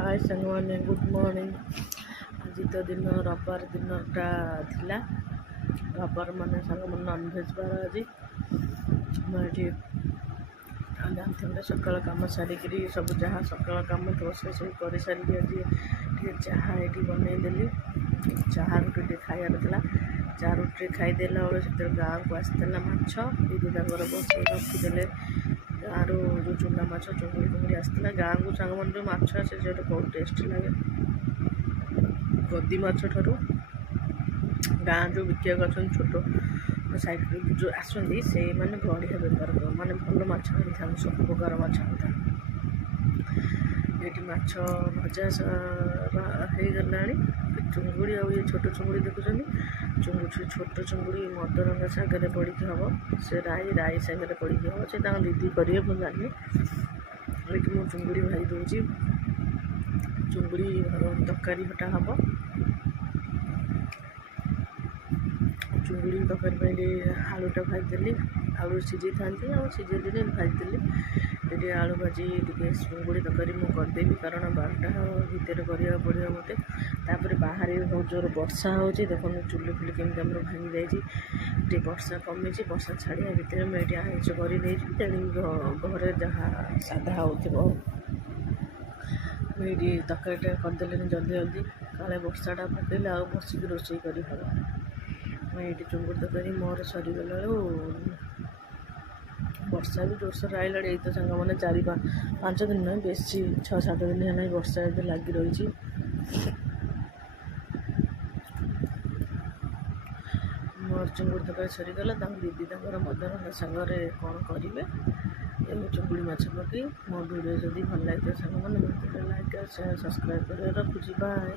हाय संगवाने good morning. आज तो दिन रविवार दिनटा थिला रविवार माने संग मन नॉनवेज बार आज मुझे जानते सकाल कम सारिकी सब जहाँ सकाल कम तो से सब कर सारिकी आज चाहा ये बनईदेली चाहा रुटी खाइबार था चाहा रुटी खाईदेला बेले से गाँव को आसला माछ दीदी बसई रखीदे गाँव जो चूना माछ चुंगुड़ी फुंगुड़ी आसला गाँव को सांग मन जो माछ आसे से बहुत टेस्ट लगे गदी माछ ठारू गाँ जो बिका छोट साइड जो आसती से मैंने बढ़िया बेपार कर माने भल माछ आनी सब प्रकार माछ आनी ये माछ भजा हो गला चुंगुड़ी आ ये छोट चुंगुड़ी देखुं चुंगुड़ी छोट चुंगुड़ी मदरंगा सागर पड़ी हम से राई सागर पड़ी हम से दीदी करेंगे मुझे जानी ये मु चुंगुड़ी भाई दूसरी चुंगुड़ी तरकारी हटा हम चुंगुड़ी तरकारी आलूटा भाजदेली आलू सीझे था सीझे भाजदेली ये आलू भाजी टे चुंगुड़ी तरकारी मुझे करदेवी कारण 12टा भितर करा पड़ो मत तापर बाहर बहुत जोर वर्षा हो देखो चुली फुली केमी आम भांगी जाइए वर्षा कमी वर्षा छाड़ा भितर मुझे आइंस करदे घर जहाँ साधा हो मुझे तरकारीटा करदे जल्दी जल्दी काले वर्षाटा पकड़े आ बसिक रोषे कर मुझे चुंगुड़ी तरकारी मोर सरीगला वर्षा भी जोरसोर आइला ये तो सांग मैंने 4-5 दिन ना बेसी 6-7 दिन है वर्षा ये लगी रही मोर चुंगुड़ी तरकारी सरीगला दीदी मदन सागर कौन करेंगे चुंगुड़ी माछ पकई मो वीडियो जदि भल लगे सांग मैंने लाइक शेयर सब्सक्राइब कर रखुची बाय।